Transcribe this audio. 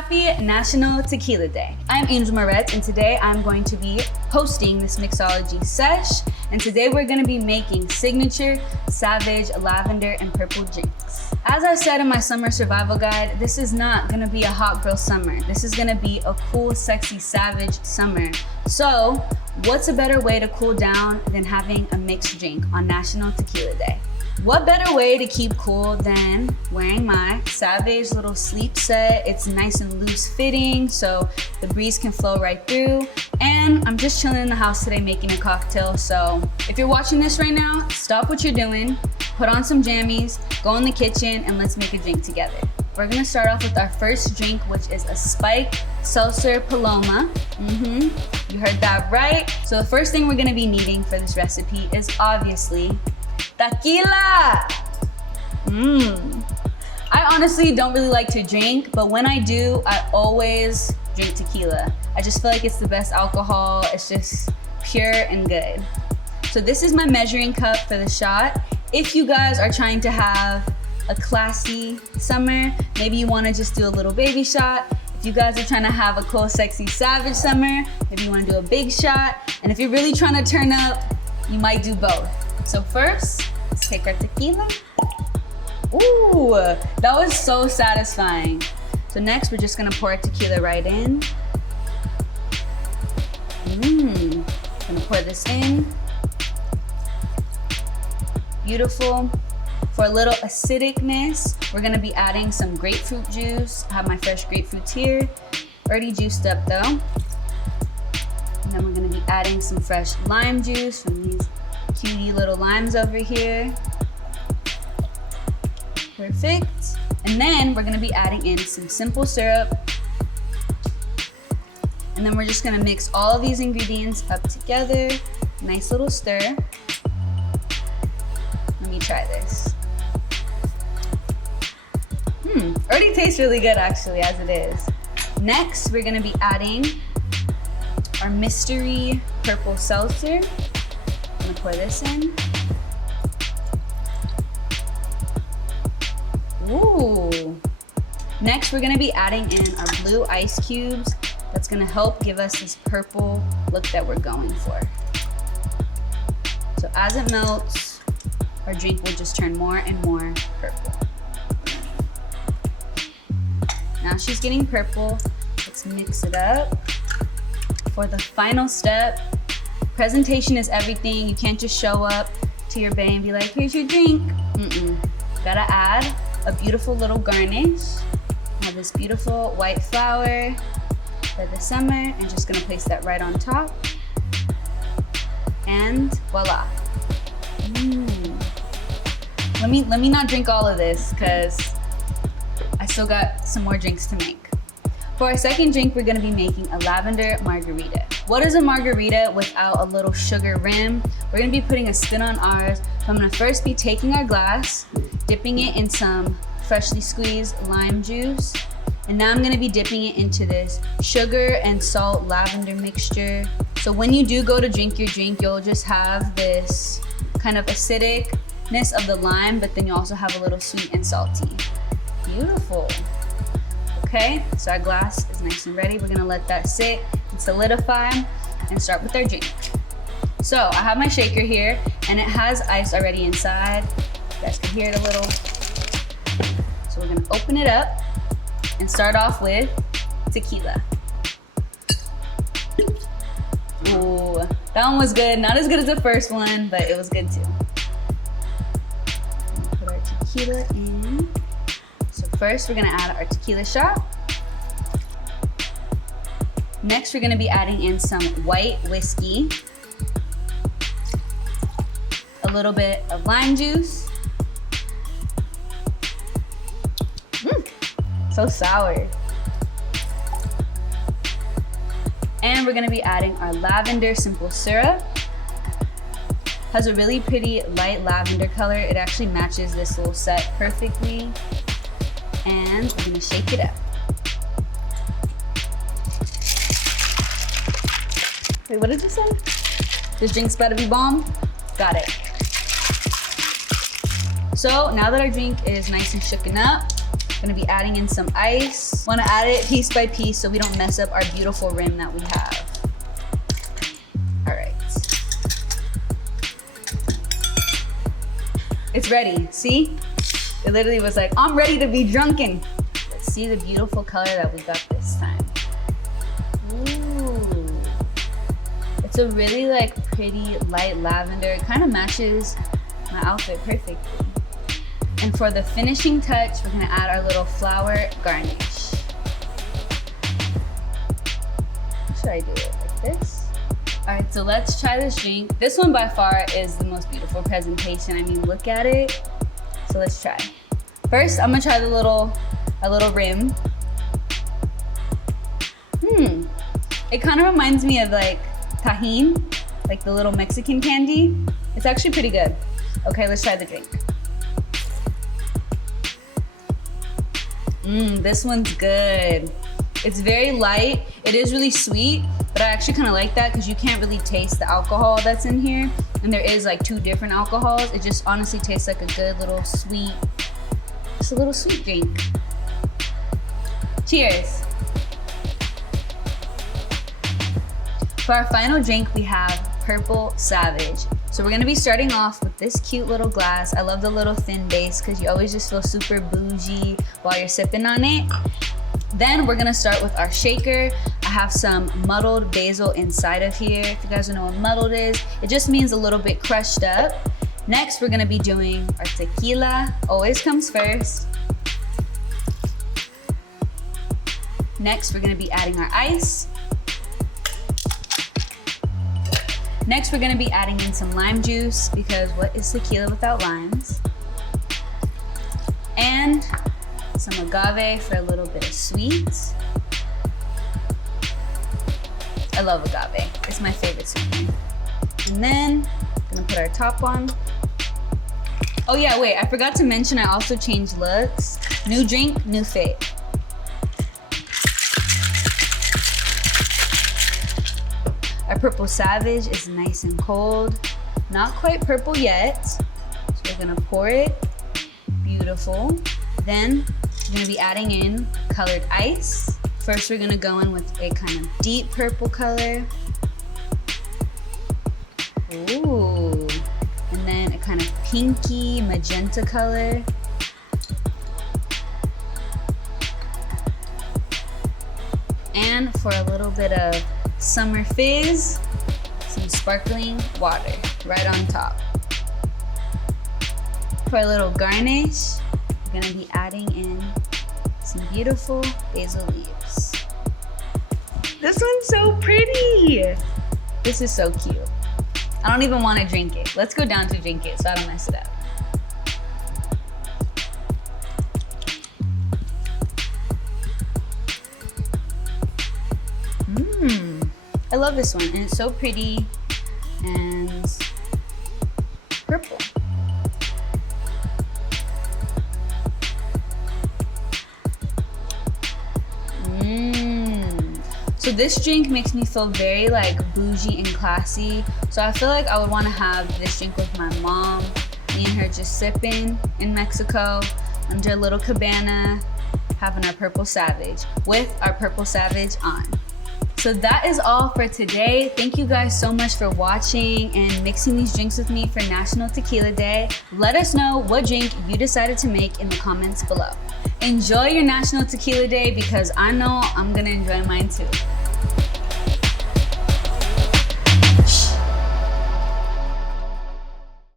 Happy National Tequila Day. I'm Angel Moret, and today I'm going to be hosting this mixology sesh. And today we're gonna be making signature savage lavender and purple drinks. As I said in my summer survival guide, this is not gonna be a hot girl summer. This is gonna be a cool, sexy, savage summer. So what's a better way to cool down than having a mixed drink on National Tequila Day? What better way to keep cool than wearing my Savage little sleep set? It's nice and loose fitting, so the breeze can flow right through. And I'm just chilling in the house today making a cocktail. So if you're watching this right now, stop what you're doing, put on some jammies, go in the kitchen, and let's make a drink together. We're gonna start off with our first drink, which is a spiked seltzer paloma. You heard that right. So the first thing we're gonna be needing for this recipe is obviously tequila. I honestly don't really like to drink, but when I do, I always drink tequila. I just feel like it's the best alcohol. It's just pure and good. So this is my measuring cup for the shot. If you guys are trying to have a classy summer, maybe you wanna just do a little baby shot. If you guys are trying to have a cool, sexy, savage summer, maybe you wanna do a big shot. And if you're really trying to turn up, you might do both. So first, let's take our tequila. Ooh, that was so satisfying. So next, we're just gonna pour our tequila right in. Gonna pour this in. Beautiful. For a little acidicness, we're gonna be adding some grapefruit juice. I have my fresh grapefruits here, already juiced up though. And then we're gonna be adding some fresh lime juice from these cutie little limes over here. Perfect. And then we're gonna be adding in some simple syrup. And then we're just gonna mix all of these ingredients up together. Nice little stir. Let me try this. Already tastes really good actually, as it is. Next, we're gonna be adding our mystery purple seltzer. I'm gonna pour this in. Ooh. Next, we're gonna be adding in our blue ice cubes. That's gonna help give us this purple look that we're going for. So as it melts, our drink will just turn more and more purple. Now she's getting purple. Let's mix it up. For the final step, presentation is everything. You can't just show up to your bae and be like, here's your drink. Gotta add a beautiful little garnish. I have this beautiful white flower for the summer, and just gonna place that right on top. And voila. Let me not drink all of this because I still got some more drinks to make. For our second drink, we're gonna be making a lavender margarita. What is a margarita without a little sugar rim? We're gonna be putting a spin on ours. So I'm gonna first be taking our glass, dipping it in some freshly squeezed lime juice. And now I'm gonna be dipping it into this sugar and salt lavender mixture. So when you do go to drink your drink, you'll just have this kind of acidicness of the lime, but then you also have a little sweet and salty. Beautiful. Okay, so our glass is nice and ready. We're gonna let that sit and solidify and start with our drink. So I have my shaker here and it has ice already inside. You guys can hear it a little. So we're gonna open it up and start off with tequila. Ooh, that one was good. Not as good as the first one, but it was good too. Put our tequila in. First, we're gonna add our tequila shot. Next, we're gonna be adding in some white whiskey, a little bit of lime juice. So sour. And we're gonna be adding our lavender simple syrup. Has a really pretty light lavender color. It actually matches this little set perfectly. And we're gonna shake it up. Wait, what did you say? This drink's about to be bomb? Got it. So now that our drink is nice and shooken up, Gonna be adding in some ice. Wanna add it piece by piece so we don't mess up our beautiful rim that we have. All right. It's ready, see? It literally was like, I'm ready to be drunken. Let's see the beautiful color that we got this time. Ooh. It's a really like pretty light lavender. It kind of matches my outfit perfectly. And for the finishing touch, we're gonna add our little flower garnish. Should I do it like this? All right, so let's try this drink. This one by far is the most beautiful presentation. I mean, look at it. So let's try. First, I'm gonna try a little rim. It kind of reminds me of like tajin, like the little Mexican candy. It's actually pretty good. Okay, let's try the drink. This one's good. It's very light. It is really sweet, but I actually kind of like that because you can't really taste the alcohol that's in here. And there is like 2 different alcohols. It just honestly tastes like a good little sweet, just a little sweet drink. Cheers. For our final drink, we have Purple Savage. So we're gonna be starting off with this cute little glass. I love the little thin base because you always just feel super bougie while you're sipping on it. Then we're gonna start with our shaker. I have some muddled basil inside of here. If you guys don't know what muddled is, it just means a little bit crushed up. Next, we're gonna be doing our tequila. Always comes first. Next, we're gonna be adding our ice. Next, we're gonna be adding in some lime juice because what is tequila without limes? And some agave for a little bit of sweet. I love agave. It's my favorite sweetener. And then, gonna put our top on. Oh yeah, wait, I forgot to mention I also changed looks. New drink, new fave. Our Purple Savage is nice and cold. Not quite purple yet. So we're gonna pour it. Beautiful. Then we're gonna be adding in colored ice. First, we're gonna go in with a kind of deep purple color. Ooh. And then a kind of pinky magenta color. And for a little bit of summer fizz, some sparkling water right on top. For a little garnish, we're gonna be adding in some beautiful basil leaves. This one's so pretty. This is so cute. I don't even want to drink it. Let's go down to drink it so I don't mess it up. I love this one, and it's so pretty and purple. So this drink makes me feel very like bougie and classy. So I feel like I would want to have this drink with my mom, me and her just sipping in Mexico under a little cabana, having our Purple Savage with our Purple Savage on. So that is all for today. Thank you guys so much for watching and mixing these drinks with me for National Tequila Day. Let us know what drink you decided to make in the comments below. Enjoy your National Tequila Day because I know I'm gonna enjoy mine too.